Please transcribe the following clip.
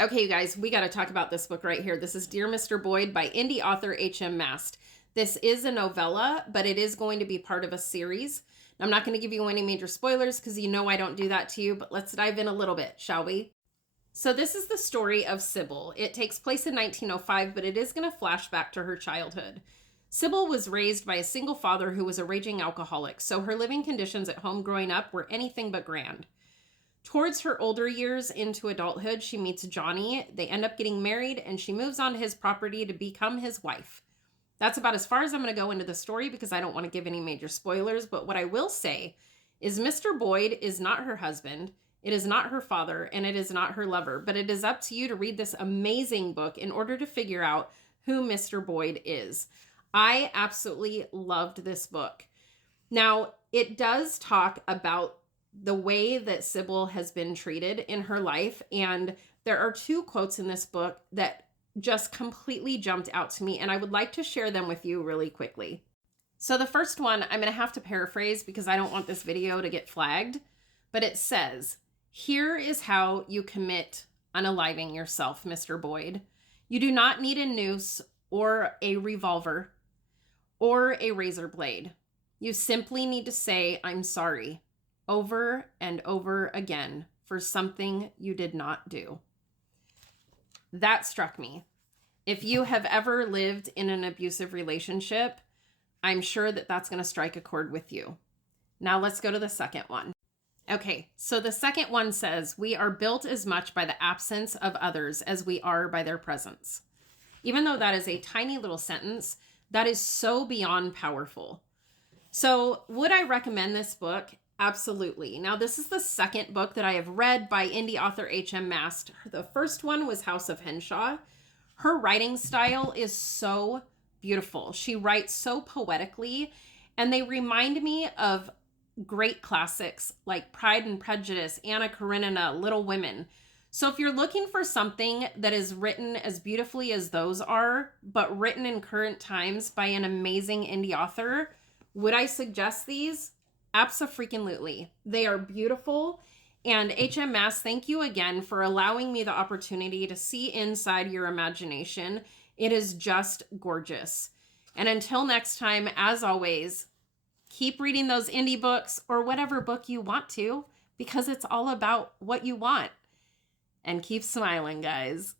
Okay, you guys, we got to talk about this book right here. This is Dear Mr. Boyd by indie author H.M. Mast. This is a novella, but it is going to be part of a series. I'm not going to give you any major spoilers because you know I don't do that to you, but let's dive in a little bit, shall we? So this is the story of Sybil. It takes place in 1905, but it is going to flash back to her childhood. Sybil was raised by a single father who was a raging alcoholic, so her living conditions at home growing up were anything but grand. Towards her older years into adulthood, she meets Johnny. They end up getting married, and she moves on to his property to become his wife. That's about as far as I'm going to go into the story because I don't want to give any major spoilers. But what I will say is Mr. Boyd is not her husband. It is not her father, and it is not her lover. But it is up to you to read this amazing book in order to figure out who Mr. Boyd is. I absolutely loved this book. Now, it does talk about the way that Sybil has been treated in her life. And there are two quotes in this book that just completely jumped out to me. And I would like to share them with you really quickly. So the first one, I'm going to have to paraphrase because I don't want this video to get flagged. But it says, "Here is how you commit unaliving yourself, Mr. Boyd. You do not need a noose or a revolver or a razor blade. You simply need to say, 'I'm sorry,' over and over again for something you did not do." That struck me. If you have ever lived in an abusive relationship, I'm sure that that's going to strike a chord with you. Now let's go to the second one. Okay, so the second one says, "We are built as much by the absence of others as we are by their presence." Even though that is a tiny little sentence, that is so beyond powerful. So would I recommend this book? Absolutely. Now, this is the second book that I have read by indie author H.M. Mast. The first one was House of Henshaw. Her writing style is so beautiful. She writes so poetically, and they remind me of great classics like Pride and Prejudice, Anna Karenina, Little Women. So if you're looking for something that is written as beautifully as those are, but written in current times by an amazing indie author, would I suggest these? Abso-freaking-lutely. They are beautiful. And H.M. Mast, thank you again for allowing me the opportunity to see inside your imagination. It is just gorgeous. And until next time, as always, keep reading those indie books or whatever book you want to, because it's all about what you want. And keep smiling, guys.